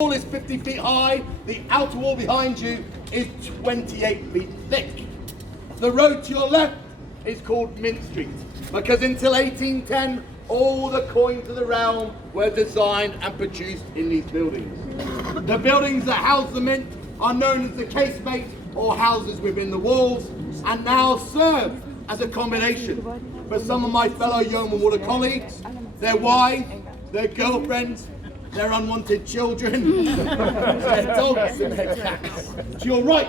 wall is 50 feet high, the outer wall behind you is 28 feet thick. The road to your left is called Mint Street, because until 1810, all the coins of the realm were designed and produced in these buildings. The buildings that house the mint are known as the casemate, or houses within the walls, and now serve as a combination for some of my fellow Yeoman water colleagues, their wives, their girlfriends, their unwanted children, their dogs and their cats. To your right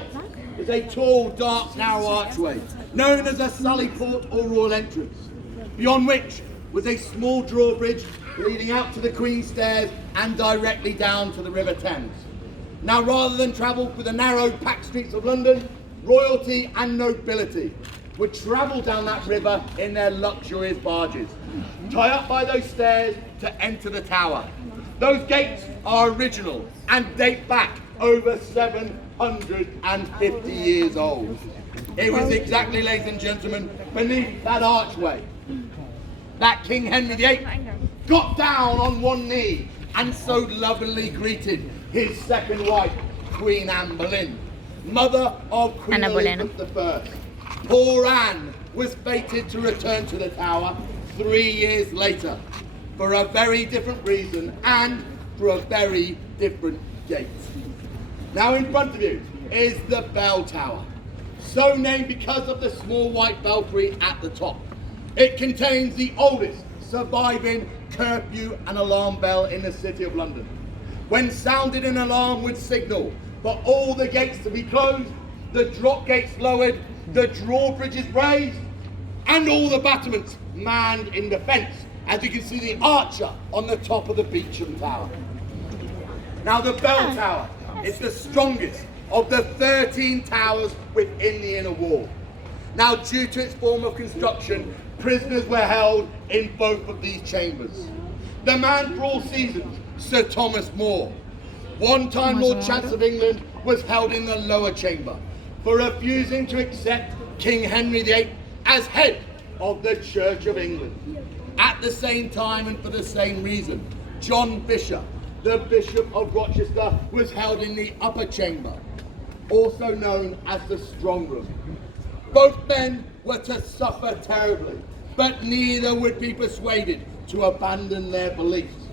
is a tall, dark, narrow archway, known as a sally port or royal entrance, beyond which was a small drawbridge leading out to the Queen's Stairs and directly down to the River Thames. Now, rather than travel through the narrow, packed streets of London, royalty and nobility would travel down that river in their luxurious barges, tie up by those stairs to enter the tower. Those gates are original and date back over 750 years old. It was exactly, ladies and gentlemen, beneath that archway that King Henry VIII got down on one knee and so lovingly greeted his second wife, Queen Anne Boleyn, mother of Queen Elizabeth I. Poor Anne was fated to return to the tower 3 years later, for a very different reason and for a very different gate. Now in front of you is the bell tower, so named because of the small white belfry at the top. It contains the oldest surviving curfew and alarm bell in the City of London. When sounded, an alarm would signal for all the gates to be closed, the drop gates lowered, the drawbridges raised, and all the battlements manned in defence, as you can see the archer on the top of the Beauchamp Tower. Now the bell tower is the strongest of the 13 towers within the inner wall. Now, due to its form of construction, prisoners were held in both of these chambers. The man for all seasons, Sir Thomas More, one-time Lord Chancellor of England, was held in the lower chamber for refusing to accept King Henry VIII as head of the Church of England. At the same time and for the same reason, John Bishop, the Bishop of Rochester, was held in the upper chamber, also known as the Strong Room. Both men were to suffer terribly, but neither would be persuaded to abandon their beliefs.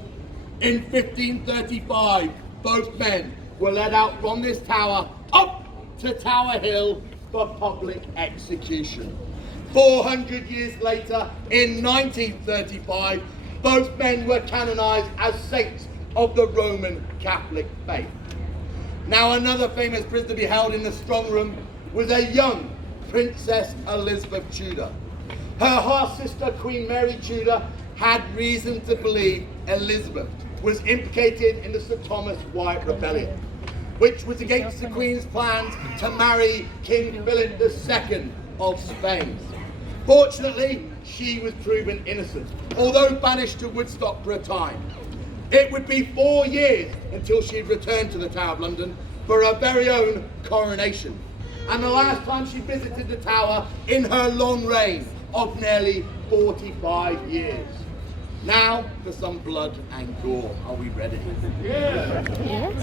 In 1535, both men were led out from this tower up to Tower Hill for public execution. 400 years later, in 1935, both men were canonized as saints of the Roman Catholic faith. Now, another famous prisoner to be held in the Strong Room was a young Princess Elizabeth Tudor. Her half-sister, Queen Mary Tudor, had reason to believe Elizabeth was implicated in the Sir Thomas Wyatt Rebellion, which was against the Queen's plans to marry King Philip II of Spain. Fortunately, she was proven innocent, although banished to Woodstock for a time. It would be 4 years until she returned to the Tower of London for her very own coronation, and the last time she visited the Tower in her long reign of nearly 45 years. Now for some blood and gore. Are we ready? Yes.